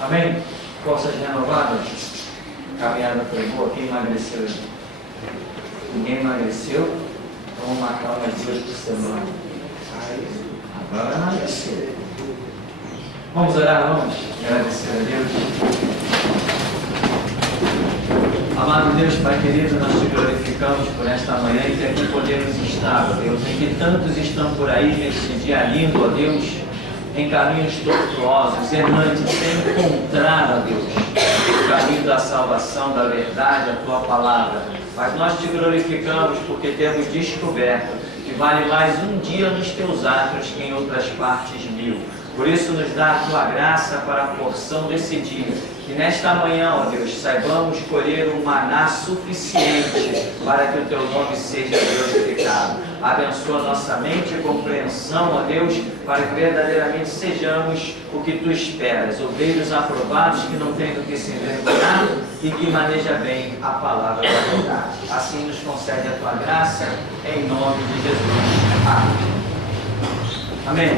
Amém? Forças renovadas. Caminhada foi boa. Quem emagreceu aí? Ninguém emagreceu? Então vamos marcar umas 2 por semana. Agora emagreceu. Vamos orar, vamos? Agradecer a Deus. Amado Deus, Pai querido, nós te glorificamos por esta manhã e que aqui podemos estar, ó Deus, em que tantos estão por aí neste dia lindo, ó Deus, em caminhos tortuosos, errantes, sem encontrar, ó Deus, o caminho da salvação, da verdade, a Tua palavra. Mas nós te glorificamos porque temos descoberto que vale mais um dia nos Teus átrios que em outras partes 1000. Por isso nos dá a Tua graça para a porção desse dia. Que nesta manhã, ó Deus, saibamos colher um maná suficiente para que o Teu nome seja glorificado. Abençoa nossa mente e compreensão, ó Deus, para que verdadeiramente sejamos o que Tu esperas. Ovelhos aprovados que não têm do que se envergonhar e que maneja bem a palavra da verdade. Assim nos concede a Tua graça, em nome de Jesus. Amém.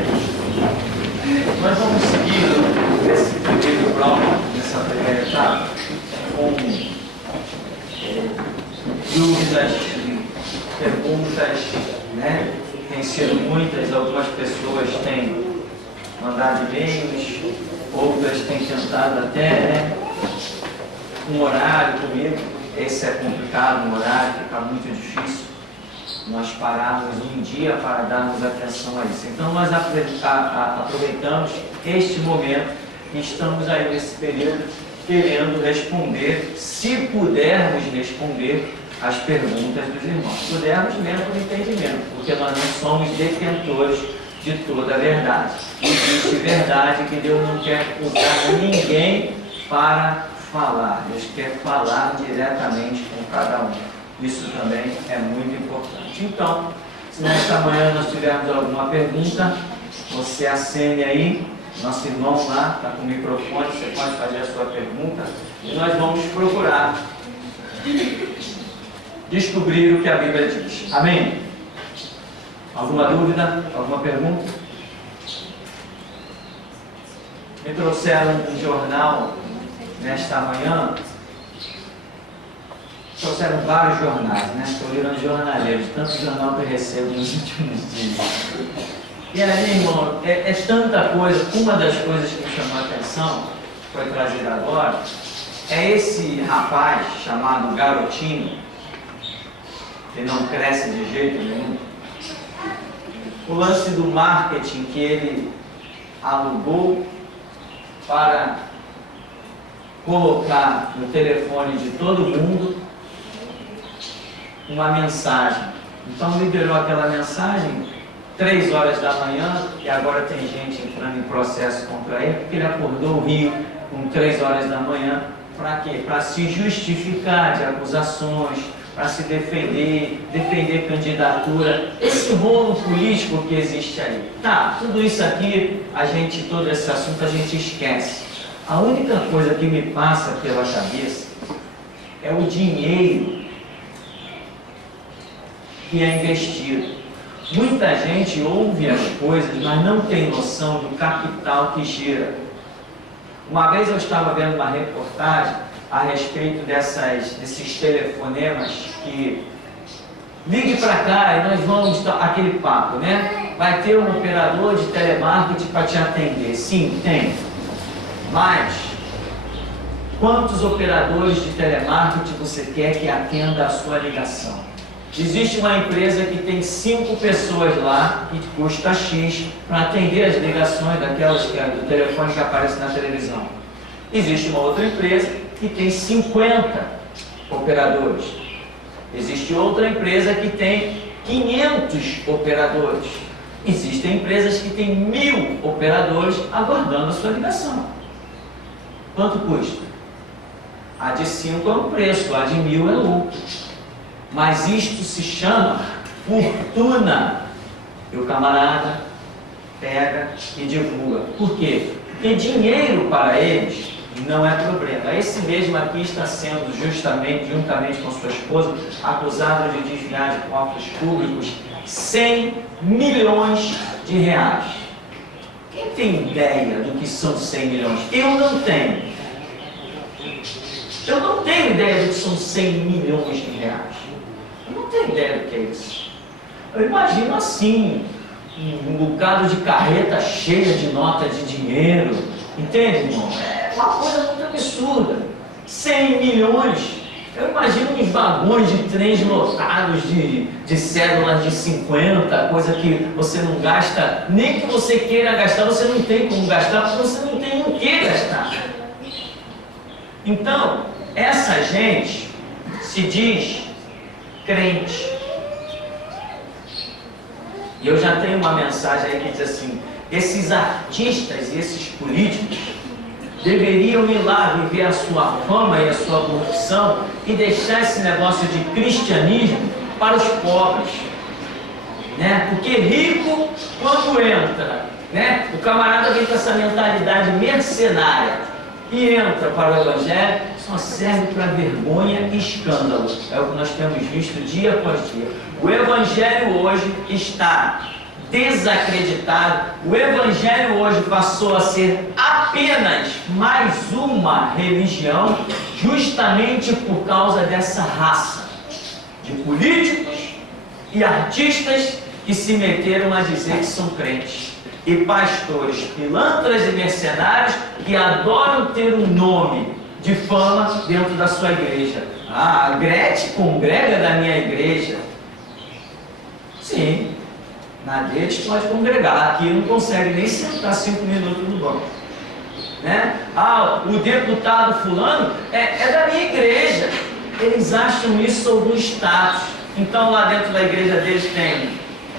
Nós vamos seguir esse primeiro bloco, nessa primeira etapa, com dúvidas, perguntas, né? Tem sido muitas, algumas pessoas têm mandado e-mails, outras têm tentado até, né, um horário comigo. Esse é complicado, um horário, fica muito difícil nós pararmos um dia para darmos atenção a isso. Então nós aproveitamos este momento e estamos aí nesse período querendo responder, se pudermos responder as perguntas dos irmãos. Pudermos mesmo com entendimento, porque nós não somos detentores de toda a verdade. Existe verdade que Deus não quer usar ninguém para falar. Deus quer falar diretamente com cada um. Isso também é muito importante. Então, se nesta manhã nós tivermos alguma pergunta, você acene aí, nosso irmão lá está com o microfone, você pode fazer a sua pergunta e nós vamos procurar descobrir o que a Bíblia diz. Amém? Alguma dúvida? Alguma pergunta? Me trouxeram um jornal nesta manhã. Trouxeram vários jornais, né? Estou virando jornaleiro, tanto jornal que eu recebo nos últimos dias. E aí, irmão, é tanta coisa. Uma das coisas que me chamou a atenção, foi trazida agora, é esse rapaz chamado Garotinho, que não cresce de jeito nenhum. O lance do marketing que ele alugou para colocar no telefone de todo mundo uma mensagem. Então liberou aquela mensagem 3 horas da manhã e agora tem gente entrando em processo contra ele porque ele acordou o Rio com 3 horas da manhã. Para quê? Para se justificar de acusações, para se defender candidatura, esse rolo político que existe aí. Tá, tudo isso aqui, todo esse assunto a gente esquece. A única coisa que me passa pela cabeça é o dinheiro que é investido. Muita gente ouve as coisas, mas não tem noção do capital que gira. Uma vez eu estava vendo uma reportagem a respeito desses telefonemas que ligue para cá e nós vamos, aquele papo, né? Vai ter um operador de telemarketing para te atender. Sim, tem. Mas quantos operadores de telemarketing você quer que atenda a sua ligação? Existe uma empresa que tem 5 pessoas lá e custa X para atender as ligações daquelas do telefone que aparece na televisão. Existe uma outra empresa que tem 50 operadores. Existe outra empresa que tem 500 operadores. Existem empresas que têm 1000 operadores aguardando a sua ligação. Quanto custa? A de 5 é um preço, a de 1000 é outro. Mas isto se chama fortuna. E o camarada pega e divulga. Por quê? Porque dinheiro para eles não é problema. Esse mesmo aqui está sendo juntamente com sua esposa, acusado de desviar de cofres públicos 100 milhões de reais. Quem tem ideia do que são 100 milhões? Eu não tenho. Eu não tenho ideia do que são 100 milhões de reais. Eu não tenho ideia do que é isso. Eu imagino assim, um bocado de carreta cheia de nota de dinheiro. Entende, irmão? É uma coisa muito absurda. 100 milhões. Eu imagino uns vagões de trens lotados de cédulas de 50, coisa que você não gasta, nem que você queira gastar, você não tem como gastar, porque você não tem o que gastar. Então, essa gente se diz crente. E eu já tenho uma mensagem aí que diz assim: esses artistas e esses políticos deveriam ir lá viver a sua fama e a sua corrupção e deixar esse negócio de cristianismo para os pobres, né? Porque rico, quando entra, né? O camarada vem com essa mentalidade mercenária e entra para o evangelho, só serve para vergonha e escândalo. É o que nós temos visto dia após dia. O evangelho hoje está desacreditado. O evangelho hoje passou a ser apenas mais uma religião, justamente por causa dessa raça de políticos e artistas que se meteram a dizer que são crentes, e pastores pilantras e mercenários que adoram ter um nome de fama dentro da sua igreja. Ah, a Gretchen congrega da minha igreja. Sim, na deles pode congregar, aqui não consegue nem sentar 5 minutos no banco, né? Ah, o deputado fulano é da minha igreja. Eles acham isso algum status. Então lá dentro da igreja deles tem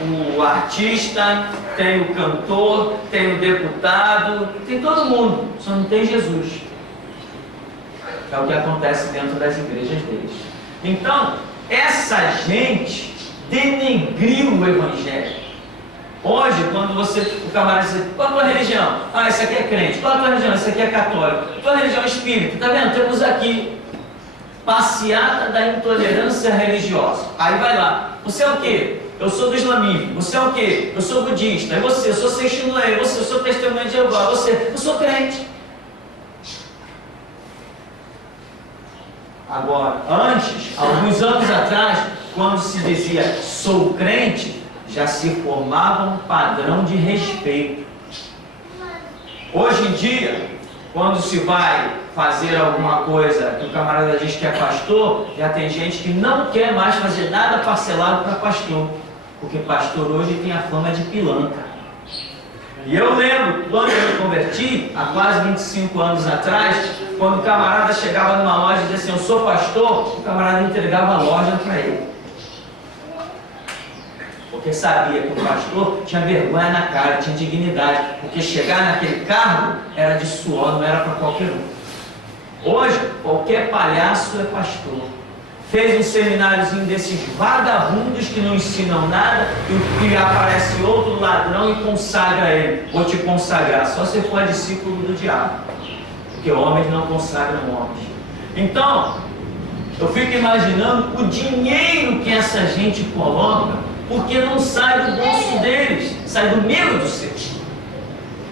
o artista, tem o cantor, tem o deputado, tem todo mundo, só não tem Jesus. É o que acontece dentro das igrejas deles. Então, essa gente denegriu o evangelho. Hoje, quando o camarada diz: qual a tua religião? Ah, esse aqui é crente. Qual a tua religião? Esse aqui é católico. Tua religião é espírita. Tá vendo? Temos aqui passeata da intolerância religiosa. Aí vai lá: você é o quê? Eu sou do islamismo. Você é o quê? Eu sou budista. E você? Eu sou sextinuleiro. Você? Eu sou testemunha de Jeová. Você? Eu sou crente. Agora, antes, alguns anos atrás, quando se dizia sou crente, já se formava um padrão de respeito. Hoje em dia, quando se vai fazer alguma coisa que o camarada diz que é pastor, já tem gente que não quer mais fazer nada parcelado para pastor, porque pastor hoje tem a fama de pilantra. E eu lembro, quando eu me converti, há quase 25 anos atrás, quando o camarada chegava numa loja e dizia assim: eu sou pastor, o camarada entregava a loja para ele. Porque sabia que o pastor tinha vergonha na cara, tinha dignidade, porque chegar naquele cargo era de suor, não era para qualquer um. Hoje, qualquer palhaço é pastor. Fez um semináriozinho desses vagabundos que não ensinam nada, e aparece outro ladrão e consagra ele. Vou te consagrar, só se for discípulo do diabo, porque homens não consagram homens. Então, eu fico imaginando o dinheiro que essa gente coloca, porque não sai do bolso deles, sai do meu e do seu.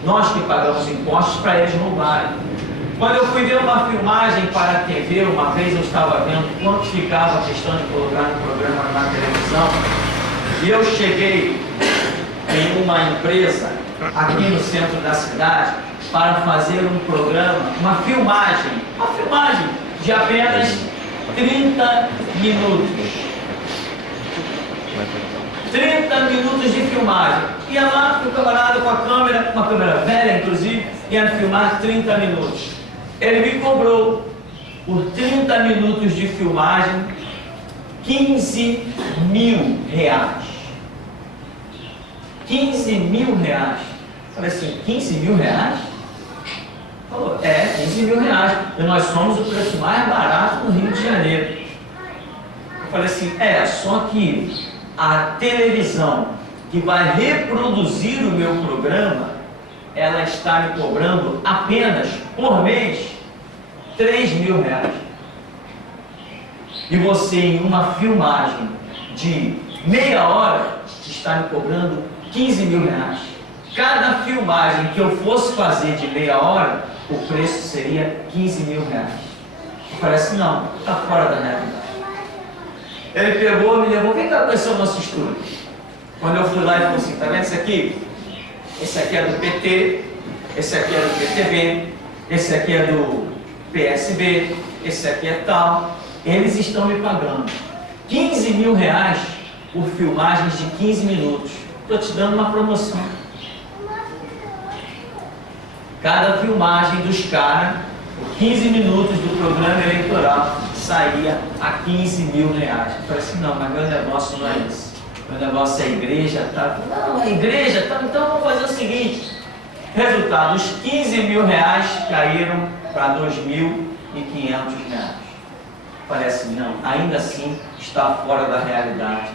Nós que pagamos impostos para eles roubarem. Quando eu fui ver uma filmagem para a TV, uma vez eu estava vendo quanto ficava a questão de colocar um programa na televisão, e eu cheguei em uma empresa aqui no centro da cidade para fazer um programa, uma filmagem de apenas 30 minutos. 30 minutos de filmagem. Ia lá o camarada com a câmera, uma câmera velha inclusive, ia filmar 30 minutos. Ele me cobrou por 30 minutos de filmagem R$15 mil. 15 mil reais. Falei assim: 15 mil reais? Falou: é, 15 mil reais. E nós somos o preço mais barato no Rio de Janeiro. Eu falei assim: só que a televisão que vai reproduzir o meu programa, ela está me cobrando apenas por mês R$3 mil. E você, em uma filmagem de meia hora, está me cobrando R$15 mil. Cada filmagem que eu fosse fazer de meia hora, o preço seria 15 mil reais. Eu falei assim, não, está fora da realidade. Ele pegou, me levou, vem cá conhecer o nosso estúdio. Quando eu fui lá, ele falou assim, tá vendo isso aqui? Esse aqui é do PT, esse aqui é do PTB, esse aqui é do PSB, esse aqui é tal. Eles estão me pagando 15 mil reais por filmagens de 15 minutos. Estou te dando uma promoção. Cada filmagem dos caras, por 15 minutos do programa eleitoral, saía a 15 mil reais. Eu falei assim, não, mas meu negócio não é isso. Meu negócio é a igreja, tá? Não, a igreja, tá? Então vamos fazer o seguinte. Resultado, os 15 mil reais caíram para 2.500 reais. Parece não, ainda assim está fora da realidade.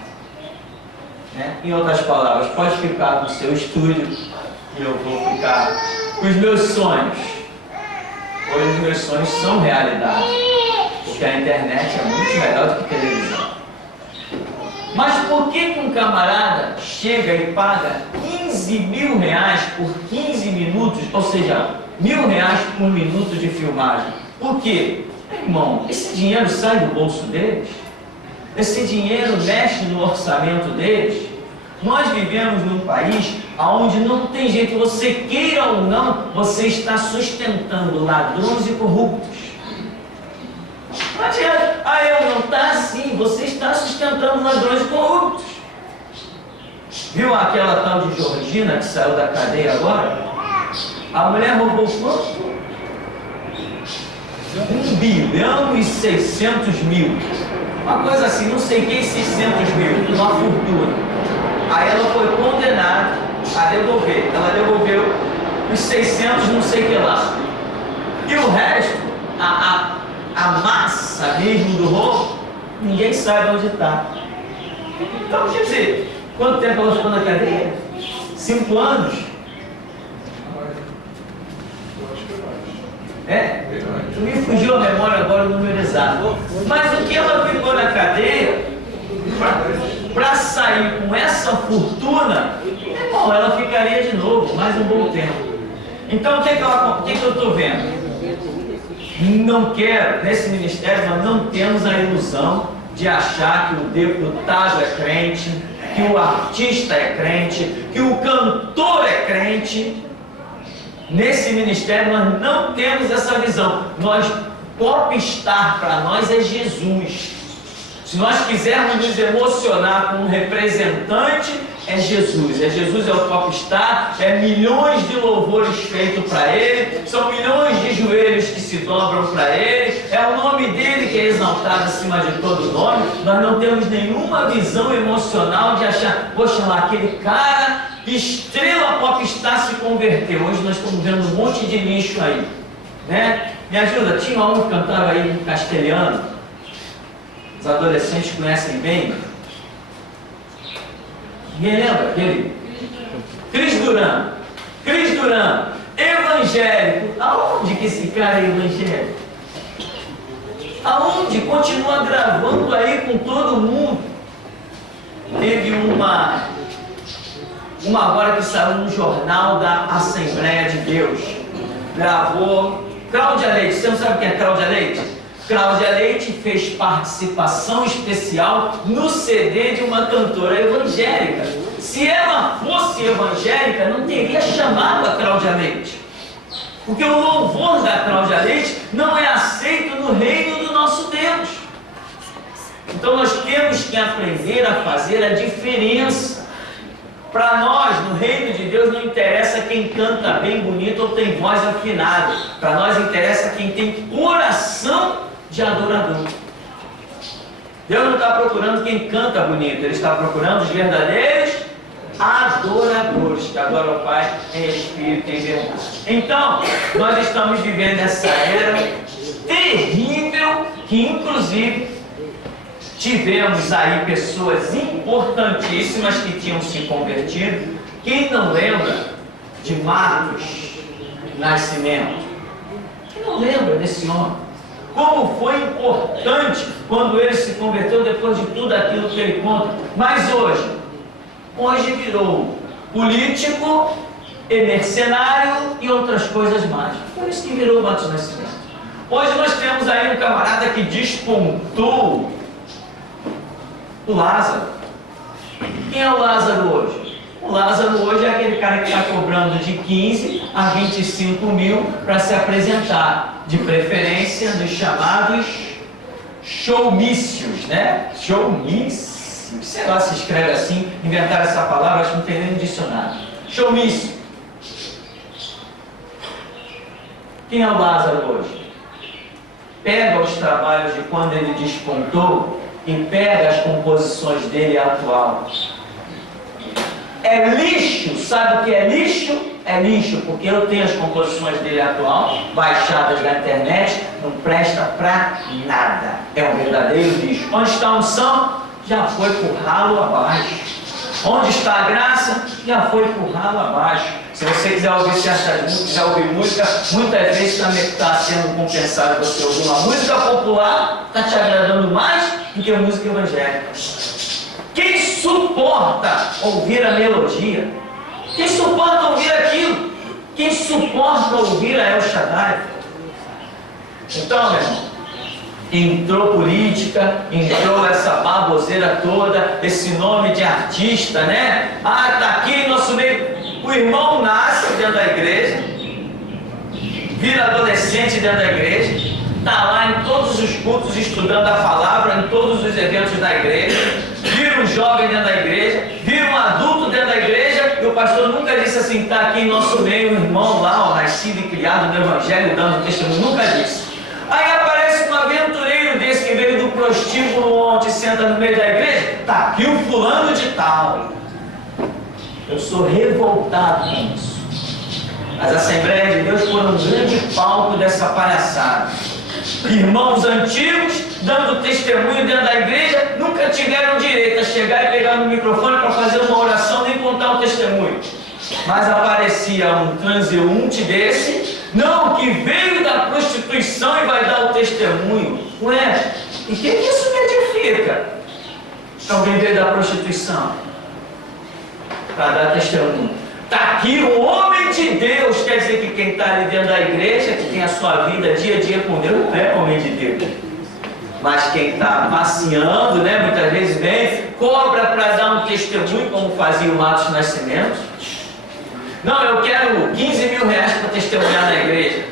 Né? Em outras palavras, pode ficar com o seu estúdio e eu vou ficar com os meus sonhos. Hoje os meus sonhos são realidade, porque a internet é muito melhor do que televisão. Mas por que um camarada chega e paga 15 mil reais por 15 minutos, ou seja, R$1.000 por minuto de filmagem? Por quê? Irmão, esse dinheiro sai do bolso deles? Esse dinheiro mexe no orçamento deles? Nós vivemos num país onde não tem jeito, você queira ou não, você está sustentando ladrões e corruptos. Não adianta, eu não está assim, você está sustentando ladrões e corruptos. Viu aquela tal de Georgina que saiu da cadeia agora? A mulher roubou quanto? 1.600.000. Uma coisa assim, não sei quem, 600 mil, uma fortuna. Aí ela foi condenada a devolver. Ela devolveu os 600 não sei o que lá. E o resto, a massa mesmo do roubo, ninguém sabe onde está. Então, quer dizer, quanto tempo ela ficou na cadeia? 5 anos? Me fugiu a memória agora o número exato. Mas o que ela ficou na cadeia, para sair com essa fortuna, irmão, ela ficaria de novo mais um bom tempo. Então, o que eu estou vendo? Não quero, nesse ministério, nós não temos a ilusão de achar que o deputado é crente, que o artista é crente, que o cantor é crente. Nesse ministério nós não temos essa visão. Popstar para nós é Jesus. Se nós quisermos nos emocionar com um representante, é Jesus. Jesus é o popstar, é milhões de louvores feitos para Ele, são milhões de joelhos que se dobram para Ele, é o nome dele que é exaltado acima de todo nome. Nós não temos nenhuma visão emocional de achar, poxa lá, aquele cara, estrela popstar, se converteu. Hoje nós estamos vendo um monte de lixo aí, né? Me ajuda, tinha um que cantava aí em castelhano, os adolescentes conhecem bem. Ninguém lembra aquele? Cris Duran, evangélico. Aonde que esse cara é evangélico? Aonde? Continua gravando aí com todo mundo. Teve uma agora que saiu no jornal da Assembleia de Deus. Gravou Cláudia Leite. Você não sabe quem é Cláudia Leite? Cláudia Leite fez participação especial no CD de uma cantora evangélica. Se ela fosse evangélica, não teria chamado a Cláudia Leite. Porque o louvor da Cláudia Leite não é aceito no reino do nosso Deus. Então nós temos que aprender a fazer a diferença. Para nós, no reino de Deus, não interessa quem canta bem, bonito ou tem voz afinada. Para nós interessa quem tem coração de adorador. Deus não está procurando quem canta bonito, Ele está procurando os verdadeiros adoradores, que adoram o Pai em espírito e em verdade. Então, nós estamos vivendo essa era terrível, que inclusive tivemos aí pessoas importantíssimas que tinham se convertido. Quem não lembra de Marcos Nascimento? Quem não lembra desse homem? Como foi importante quando ele se converteu depois de tudo aquilo que ele conta. Mas hoje virou político e mercenário e outras coisas mais. Por isso que virou Matos Nascimento. Hoje nós temos aí um camarada que despontou, o Lázaro. Quem é o Lázaro hoje? O Lázaro hoje é aquele cara que está cobrando de 15 a 25 mil para se apresentar, de preferência dos chamados showmícios, né? Showmício, sei lá se escreve assim, inventaram essa palavra, acho que não tem nem no dicionário. Showmício. Quem é o Lázaro hoje? Pega os trabalhos de quando ele despontou e pega as composições dele atual. É lixo, sabe o que é lixo? É lixo, porque eu tenho as composições dele atual, baixadas na internet, não presta pra nada. É um verdadeiro lixo. Onde está a unção? Já foi por ralo abaixo. Onde está a graça? Já foi por ralo abaixo. Se você quiser ouvir certas músicas, quiser ouvir música, muitas vezes está sendo compensado você ouvir uma música popular, está te agradando mais do que a música evangélica. Quem suporta ouvir a melodia? Quem suporta ouvir aquilo? Quem suporta ouvir a El Shaddai? Então, meu irmão, entrou política, entrou essa baboseira toda, esse nome de artista, né? Ah, está aqui em nosso meio. O irmão nasce dentro da igreja, vira adolescente dentro da igreja, está lá em todos os cultos estudando a palavra, em todos os eventos da igreja, vira um jovem dentro da igreja, vira um adulto dentro da igreja, e o pastor nunca disse assim, está aqui em nosso meio um irmão lá, ó, nascido e criado no evangelho, dando testemunho, nunca disse. Aí aparece um aventureiro desse que veio do prostíbulo onde senta no meio da igreja, está aqui o fulano de tal. Eu sou revoltado com isso. As Assembleias de Deus foram um grande palco dessa palhaçada. Irmãos antigos, dando testemunho dentro da igreja, nunca tiveram direito a chegar e pegar no microfone para fazer uma oração, nem contar um testemunho. Mas aparecia um transeunte desse, não, que veio da prostituição e vai dar o testemunho. Ué, e o que isso me edifica? Alguém veio da prostituição para dar testemunho. Está aqui um homem de Deus, quer dizer que quem está ali dentro da igreja, que tem a sua vida dia a dia com Deus, não é homem de Deus. Mas quem está passeando, né, muitas vezes vem, cobra para dar um testemunho, como fazia o Matos Nascimento. Não, eu quero 15 mil reais para testemunhar na igreja.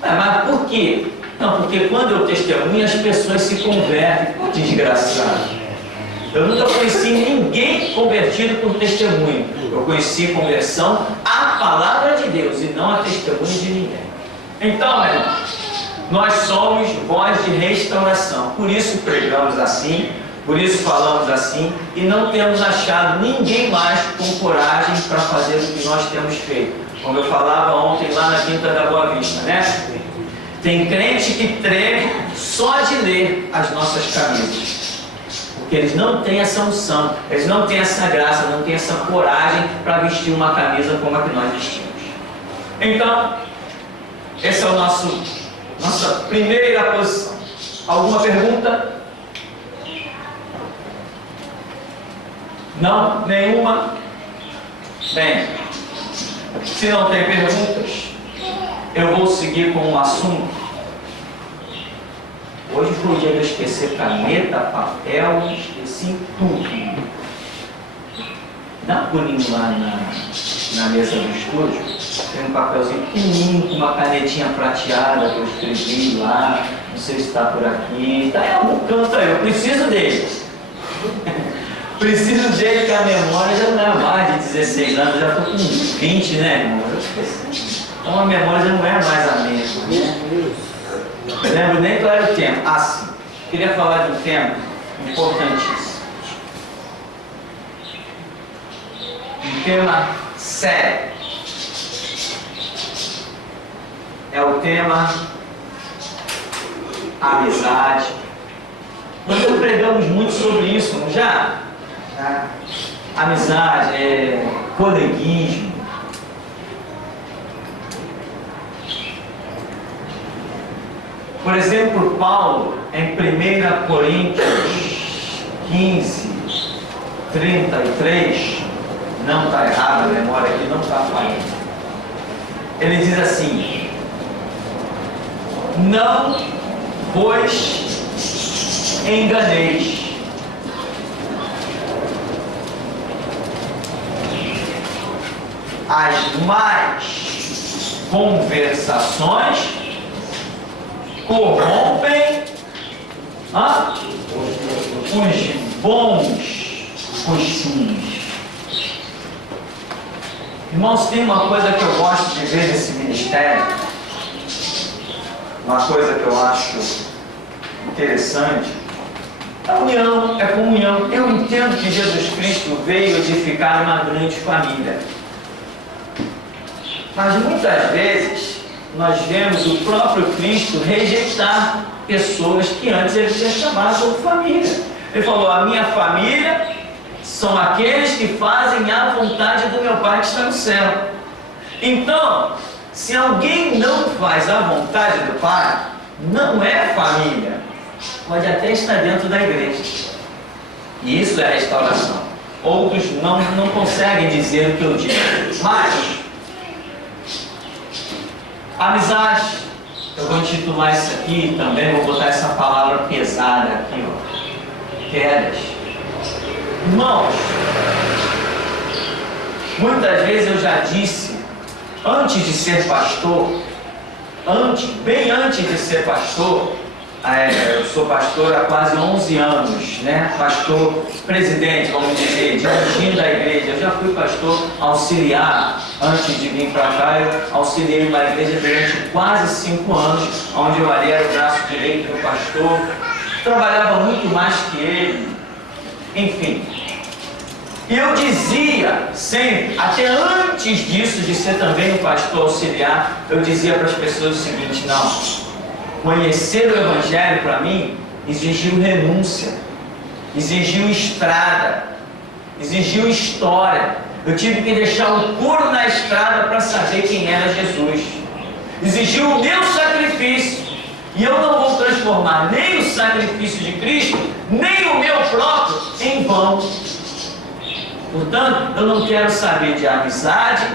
Mas por quê? Não, porque quando eu testemunho, as pessoas se convertem. Pô, desgraçado. Eu nunca conheci ninguém convertido por testemunho. Eu conheci conversão à palavra de Deus e não a testemunho de ninguém. Então, meu irmão, nós somos voz de restauração. Por isso pregamos assim, por isso falamos assim, e não temos achado ninguém mais com coragem para fazer o que nós temos feito. Como eu falava ontem lá na Quinta da Boa Vista, né? Tem crente que treme só de ler as nossas camisas. Porque eles não têm essa unção, eles não têm essa graça, não têm essa coragem para vestir uma camisa como a que nós vestimos. Então, essa é a nossa primeira posição. Alguma pergunta? Não? Nenhuma? Bem, se não tem perguntas, eu vou seguir com o assunto. Hoje foi o dia de eu esquecer caneta, papel, esqueci tudo. Dá um pulinho lá na mesa do estúdio, tem um papelzinho pequenininho com uma canetinha prateada que eu escrevi lá, não sei se está por aqui, está em algum canto aí, eu preciso dele. Preciso dele, porque a memória já não é mais de 16 anos, já estou com 20, né, irmão? Eu esqueci. Então a memória já não é mais a mesma. Não lembro nem qual era o tema. Ah, sim. Queria falar de um tema importantíssimo. Um tema sério. É o tema amizade. Nós já pregamos muito sobre isso, não já? Amizade, coleguismo. Por exemplo, Paulo, em 1 Coríntios 15, 33, não está errado, a memória aqui não está falhando. Ele diz assim: não vos enganeis. As más conversações corrompem os bons costumes. Irmãos, tem uma coisa que eu gosto de ver nesse ministério, uma coisa que eu acho interessante, é união, é comunhão. Eu entendo que Jesus Cristo veio edificar uma grande família, mas muitas vezes nós vemos o próprio Cristo rejeitar pessoas que antes ele tinha chamado como família. Ele falou: a minha família são aqueles que fazem a vontade do meu Pai que está no céu. Então, se alguém não faz a vontade do Pai, não é família. Pode até estar dentro da igreja, e isso é restauração. Outros não conseguem dizer o que eu digo, mas amizade, eu vou intitular isso aqui também, vou botar essa palavra pesada aqui, quedas. Irmãos, muitas vezes eu já disse, antes de ser pastor, bem antes de ser pastor, eu sou pastor há quase 11 anos, né? Pastor presidente, vamos dizer, dirigindo a igreja. Eu já fui pastor auxiliar antes de vir para cá. Eu auxiliei uma igreja durante quase 5 anos, onde eu ali era o braço direito do pastor. Trabalhava muito mais que ele, enfim. E eu dizia sempre, até antes disso, de ser também um pastor auxiliar, eu dizia para as pessoas o seguinte: não, conhecer o Evangelho para mim exigiu renúncia, exigiu estrada, exigiu história. Eu tive que deixar o couro na estrada para saber quem era Jesus. Exigiu o meu sacrifício. E eu não vou transformar nem o sacrifício de Cristo, nem o meu próprio em vão. Portanto, eu não quero saber de amizade,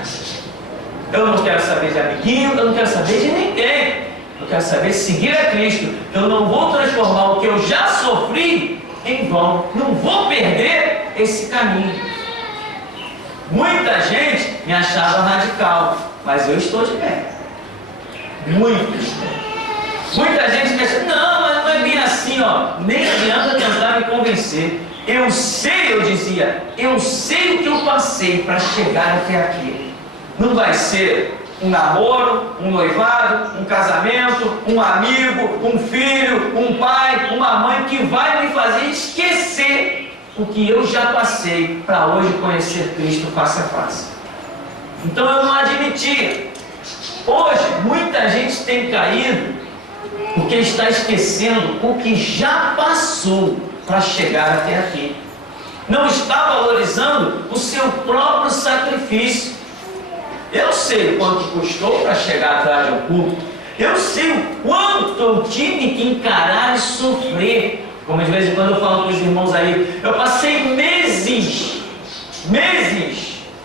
eu não quero saber de amiguinho, eu não quero saber de ninguém. Eu quero saber seguir a Cristo. Eu não vou transformar o que eu já sofri em vão. Não vou perder esse caminho. Muita gente me achava radical, mas eu estou de pé. Muita gente me achava: não, mas não é bem assim, ó. Nem adianta tentar me convencer. Eu sei, eu dizia, eu sei o que eu passei para chegar até aqui. Não vai ser um namoro, um noivado, um casamento, um amigo, um filho, um pai, uma mãe que vai me fazer esquecer o que eu já passei para hoje conhecer Cristo face a face. Então eu não admitia. Hoje muita gente tem caído porque está esquecendo o que já passou para chegar até aqui. Não está valorizando o seu próprio sacrifício. Eu sei o quanto custou para chegar atrás de um culto. Eu sei o quanto eu tive que encarar e sofrer. Como de vez em quando eu falo para os irmãos aí, eu passei meses,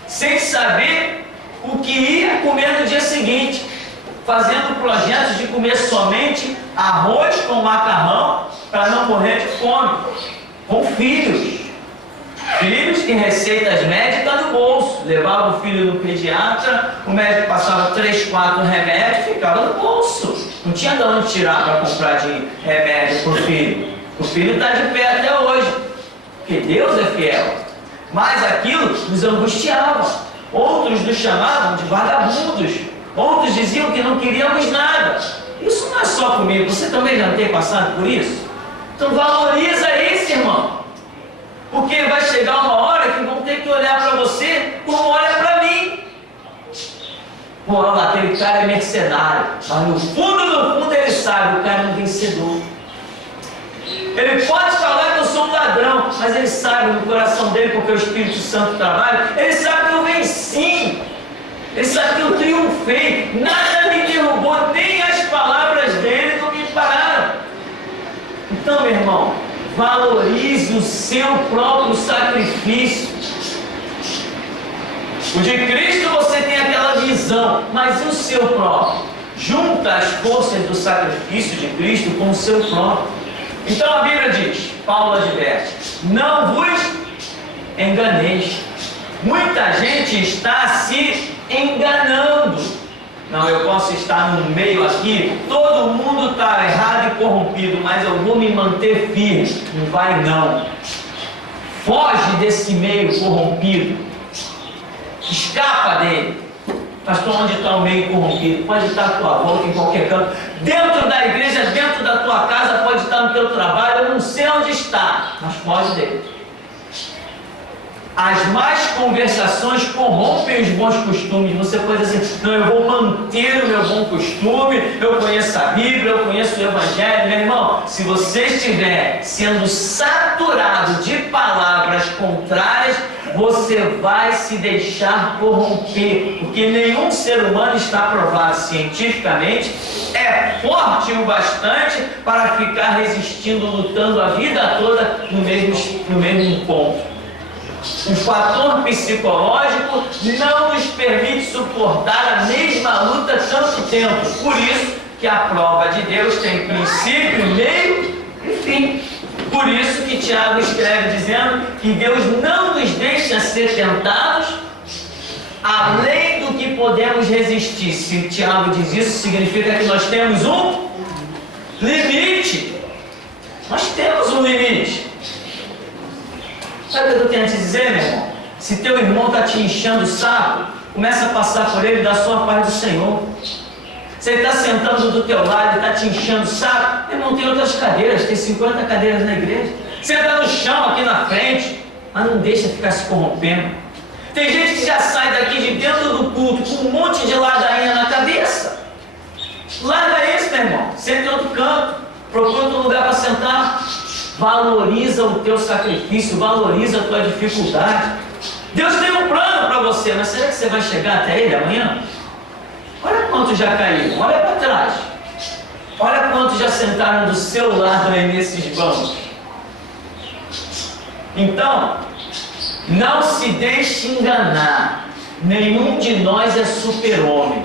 sem saber o que ia comer no dia seguinte, fazendo projetos de comer somente arroz com macarrão, para não morrer de fome, com filhos em receitas médicas no bolso. Levava o filho no pediatra, o médico passava 3, 4 remédios, ficava no bolso. Não tinha de onde tirar para comprar de remédio para o filho. O filho está de pé até hoje, porque Deus é fiel. Mas aquilo nos angustiava. Outros nos chamavam de vagabundos. Outros diziam que não queríamos nada. Isso não é só comigo, você também já não tem passado por isso? Então valoriza isso, irmão. Porque vai chegar uma hora que vão ter que olhar para você como olha para mim. Pô, aquele cara é mercenário, mas no fundo ele sabe, o cara é um vencedor. Ele pode falar que eu sou um ladrão, mas ele sabe no coração dele, porque o Espírito Santo trabalha, ele sabe que eu venci. Ele sabe que eu triunfei. Nada me derrubou, nem as palavras dele não me pararam. Então, meu irmão, valorize o seu próprio sacrifício. O de Cristo você tem aquela visão, mas e o seu próprio? Junta as forças do sacrifício de Cristo com o seu próprio. Então a Bíblia diz, Paulo adverte, não vos enganeis. Muita gente está se enganando. Não, eu posso estar no meio aqui, todo mundo está errado e corrompido, mas eu vou me manter firme. Não vai não. Foge desse meio corrompido. Escapa dele. Pastor, onde está o meio corrompido? Pode estar à tua volta, em qualquer canto. Dentro da igreja, dentro da tua casa, pode estar no teu trabalho. Eu não sei onde está, mas foge dele. As más conversações corrompem os bons costumes. Você pode dizer assim, não, eu vou manter o meu bom costume, eu conheço a Bíblia, eu conheço o Evangelho. Meu irmão, se você estiver sendo saturado de palavras contrárias, você vai se deixar corromper, porque nenhum ser humano está provado cientificamente, é forte o bastante para ficar resistindo, lutando a vida toda no mesmo ponto. O fator psicológico não nos permite suportar a mesma luta tanto tempo. Por isso que a prova de Deus tem princípio, meio e fim. Por isso que Tiago escreve dizendo que Deus não nos deixa ser tentados além do que podemos resistir. Se Tiago diz isso, significa que nós temos um limite. Nós temos um limite. Sabe o que eu tenho a te dizer, meu irmão? Se teu irmão está te enchendo o saco, começa a passar por ele da sua paz do Senhor. Se ele está sentando do teu lado e está te enchendo o saco, meu irmão, tem outras cadeiras, tem 50 cadeiras na igreja. Senta no chão aqui na frente, mas não deixa ficar se corrompendo. Tem gente que já sai daqui de dentro do culto com um monte de ladainha na cabeça. Larga isso, meu irmão. Senta em outro canto, procura outro lugar para sentar. Valoriza o teu sacrifício, valoriza a tua dificuldade. Deus tem um plano para você, mas será que você vai chegar até ele amanhã? Olha quantos já caíram, olha para trás. Olha quantos já sentaram do seu lado aí nesses bancos. Então, não se deixe enganar. Nenhum de nós é super-homem.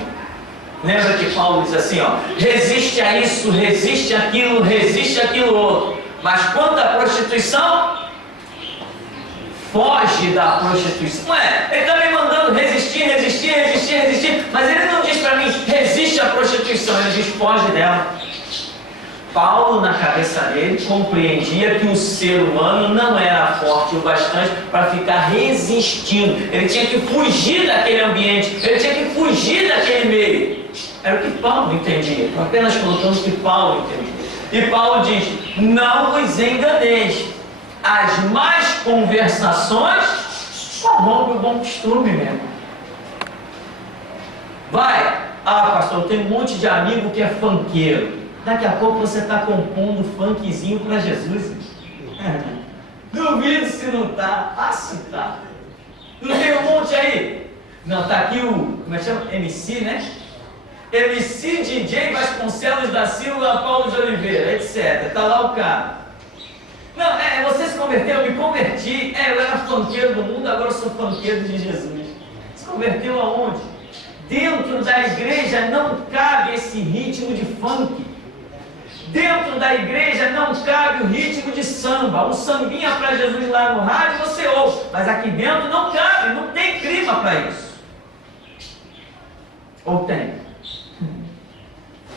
Lembra que Paulo diz assim, ó, resiste a isso, resiste àquilo outro. Mas quanto à prostituição, foge da prostituição. Ele está me mandando resistir, mas ele não diz para mim, resiste à prostituição, ele diz, foge dela. Paulo, na cabeça dele, compreendia que o ser humano não era forte o bastante para ficar resistindo. Ele tinha que fugir daquele ambiente, ele tinha que fugir daquele meio. Era o que Paulo entendia. Estou apenas colocando o que Paulo entendia. E Paulo diz, não vos enganeis. As más conversações corrompem o bom costume mesmo. Vai, pastor, tem um monte de amigo que é funkeiro. Daqui a pouco você está compondo funkzinho para Jesus. Duvido se não está. Se está. Não tem um monte aí? Não, está aqui o, como é que chama? MC, né? MC DJ Vasconcelos da Silva, Paulo de Oliveira, etc. Está lá o cara. Não, você se converteu, eu me converti. Eu era funkeiro do mundo, agora eu sou funkeiro de Jesus. Se converteu aonde? Dentro da igreja não cabe esse ritmo de funk. Dentro da igreja não cabe o ritmo de samba. Um sambinha para Jesus lá no rádio você ouve, mas aqui dentro não cabe, não tem clima para isso. Ou tem?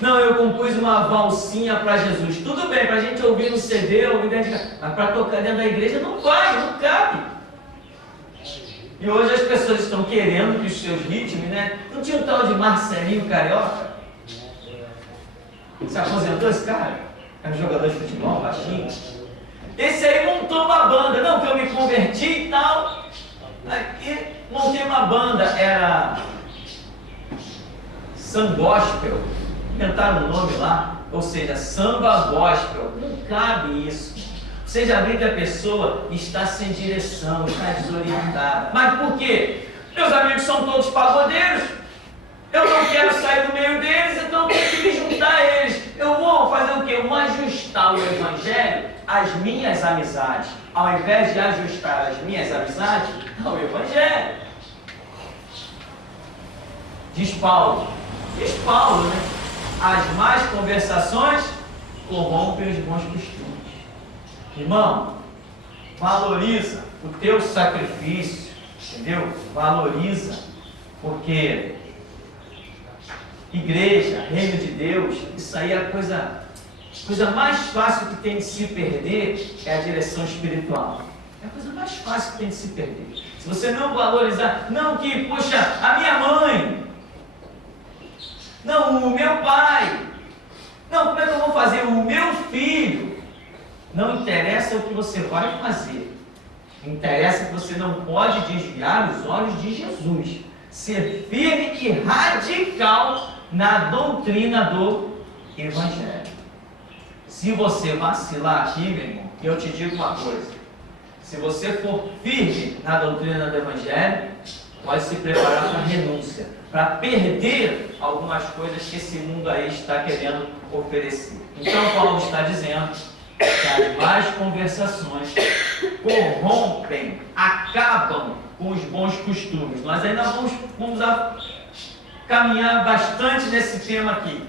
Não, eu compus uma valsinha para Jesus. Tudo bem, para a gente ouvir no CD, ouvir dentro de casa, mas para tocar dentro da igreja não vai, não cabe. E hoje as pessoas estão querendo que os seus ritmos, né? Não tinha um tal de Marcelinho Carioca? Se aposentou esse cara? Era um jogador de futebol, baixinho. Esse aí montou uma banda. Não, que eu me converti e tal. Aí montei uma banda, era Sun Gospel. Inventaram o nome lá, ou seja, samba gospel. Não cabe isso. Você já vê que a pessoa está sem direção, está desorientada. Mas por quê? Meus amigos são todos pagodeiros. Eu não quero sair do meio deles, então eu tenho que me juntar a eles. Eu vou fazer o quê? Eu vou ajustar o Evangelho às minhas amizades, ao invés de ajustar as minhas amizades ao Evangelho. Diz Paulo, né? As más conversações corrompem os bons costumes. Irmão, valoriza o teu sacrifício, entendeu? Valoriza, porque igreja, reino de Deus, isso aí é a coisa mais fácil que tem de se perder, é a direção espiritual. É a coisa mais fácil que tem de se perder. Se você não valorizar, não que, poxa, a minha mãe, não, o meu pai, não, como é que eu vou fazer? O meu filho. Não interessa o que você vai fazer. Interessa que você não pode desviar os olhos de Jesus. Ser firme e radical na doutrina do Evangelho. Se você vacilar aqui, meu irmão, eu te digo uma coisa. Se você for firme na doutrina do Evangelho, pode se preparar para a renúncia, para perder algumas coisas que esse mundo aí está querendo oferecer. Então Paulo está dizendo que as más conversações corrompem, acabam com os bons costumes. Nós ainda vamos caminhar bastante nesse tema aqui.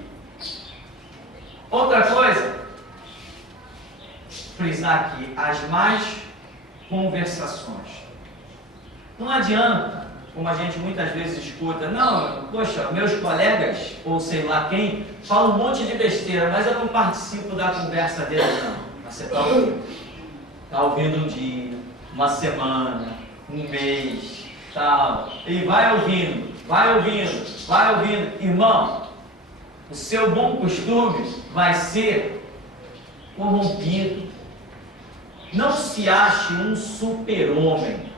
Outra coisa, frisar aqui, as más conversações. Não adianta, como a gente muitas vezes escuta, não, poxa, meus colegas, ou sei lá quem, falam um monte de besteira, mas eu não participo da conversa deles, não. Mas você está ouvindo. Está ouvindo um dia, uma semana, um mês, tal. E vai ouvindo, vai ouvindo, vai ouvindo. Irmão, o seu bom costume vai ser corrompido. Não se ache um super-homem.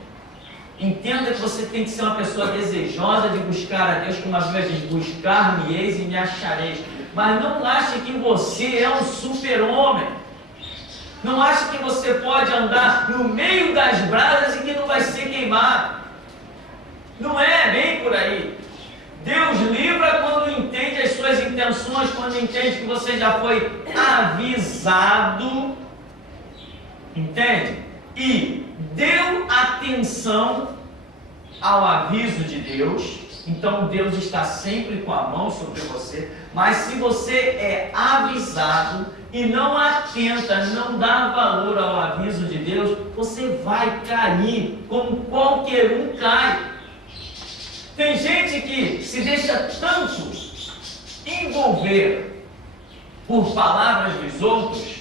Entenda que você tem que ser uma pessoa desejosa de buscar a Deus, como a Bíblia diz, buscar-me-eis e me achareis. Mas não ache que você é um super-homem. Não ache que você pode andar no meio das brasas e que não vai ser queimado. Não é bem por aí. Deus livra quando entende as suas intenções, quando entende que você já foi avisado, entende? E deu atenção ao aviso de Deus. Então Deus está sempre com a mão sobre você. Mas se você é avisado e não atenta, não dá valor ao aviso de Deus, você vai cair como qualquer um cai. Tem gente que se deixa tanto envolver por palavras dos outros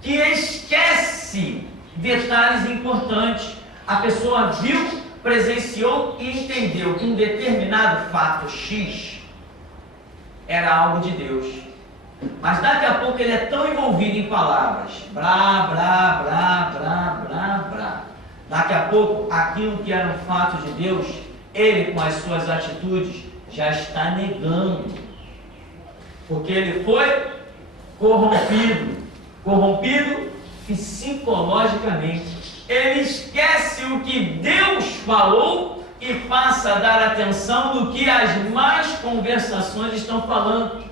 que esquece detalhes importantes. A pessoa viu, presenciou e entendeu que um determinado fato X era algo de Deus. Mas daqui a pouco ele é tão envolvido em palavras, blá, blá, blá, blá, blá, blá. Daqui a pouco aquilo que era um fato de Deus, ele com as suas atitudes já está negando. Porque ele foi corrompido psicologicamente. Ele esquece o que Deus falou e passa a dar atenção no que as más conversações estão falando.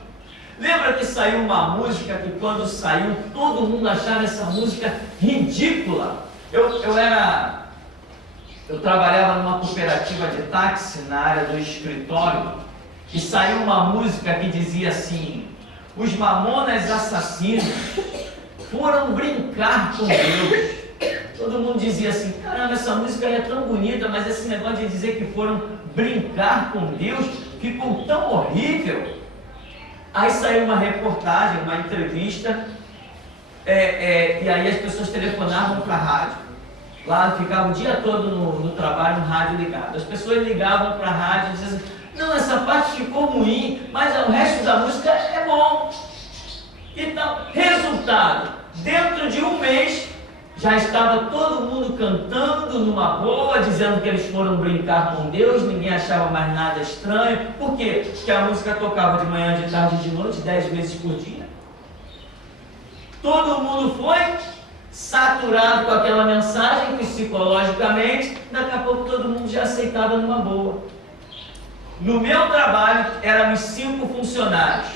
Lembra que saiu uma música que quando saiu todo mundo achava essa música ridícula? Eu trabalhava numa cooperativa de táxi na área do escritório e saiu uma música que dizia assim: os mamonas assassinos foram brincar com Deus. Todo mundo dizia assim: caramba, essa música é tão bonita, mas esse negócio de dizer que foram brincar com Deus ficou tão horrível. Aí saiu uma reportagem, uma entrevista, e aí as pessoas telefonavam para a rádio. Lá ficava o dia todo no trabalho, no rádio ligado. As pessoas ligavam para a rádio e diziam assim: não, essa parte ficou ruim, mas o resto da música é bom. Então, resultado, dentro de um mês, já estava todo mundo cantando numa boa, dizendo que eles foram brincar com Deus, ninguém achava mais nada estranho. Por quê? Porque a música tocava de manhã, de tarde e de noite, 10 vezes por dia. Todo mundo foi saturado com aquela mensagem psicologicamente, daqui a pouco todo mundo já aceitava numa boa. No meu trabalho, éramos 5 funcionários.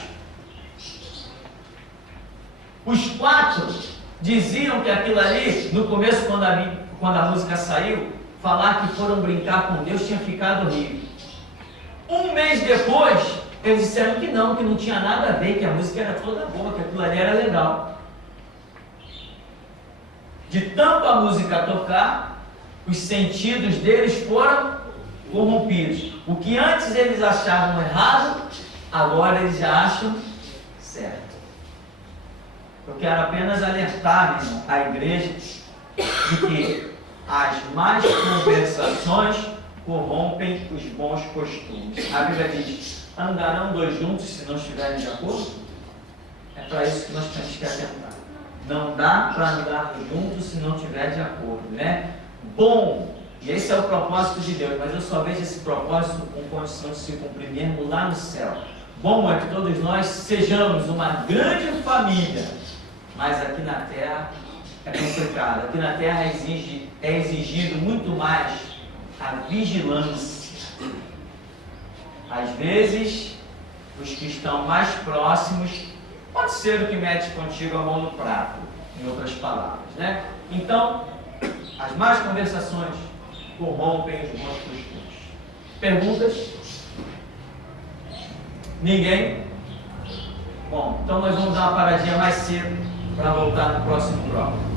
Os 4 diziam que aquilo ali, no começo, quando a música saiu, falar que foram brincar com Deus tinha ficado horrível. Um mês depois, eles disseram que não tinha nada a ver, que a música era toda boa, que aquilo ali era legal. De tanto a música tocar, os sentidos deles foram corrompidos. O que antes eles achavam errado, agora eles já acham certo. Eu quero apenas alertar, meu irmão, a igreja de que as más conversações corrompem os bons costumes. A Bíblia diz: andarão dois juntos se não estiverem de acordo? É para isso que nós temos que atentar. Não dá para andar juntos se não estiver de acordo, né? Bom, e esse é o propósito de Deus, mas eu só vejo esse propósito com condição de se cumprir mesmo lá no céu. Bom é que todos nós sejamos uma grande família, mas aqui na terra é complicado. Aqui na terra é exigido muito mais a vigilância. Às vezes, os que estão mais próximos, pode ser o que mete contigo a mão no prato, em outras palavras, né? Então, as más conversações corrompem os bons costumes. Perguntas? Ninguém? Bom, então nós vamos dar uma paradinha mais cedo para voltar no próximo bloco.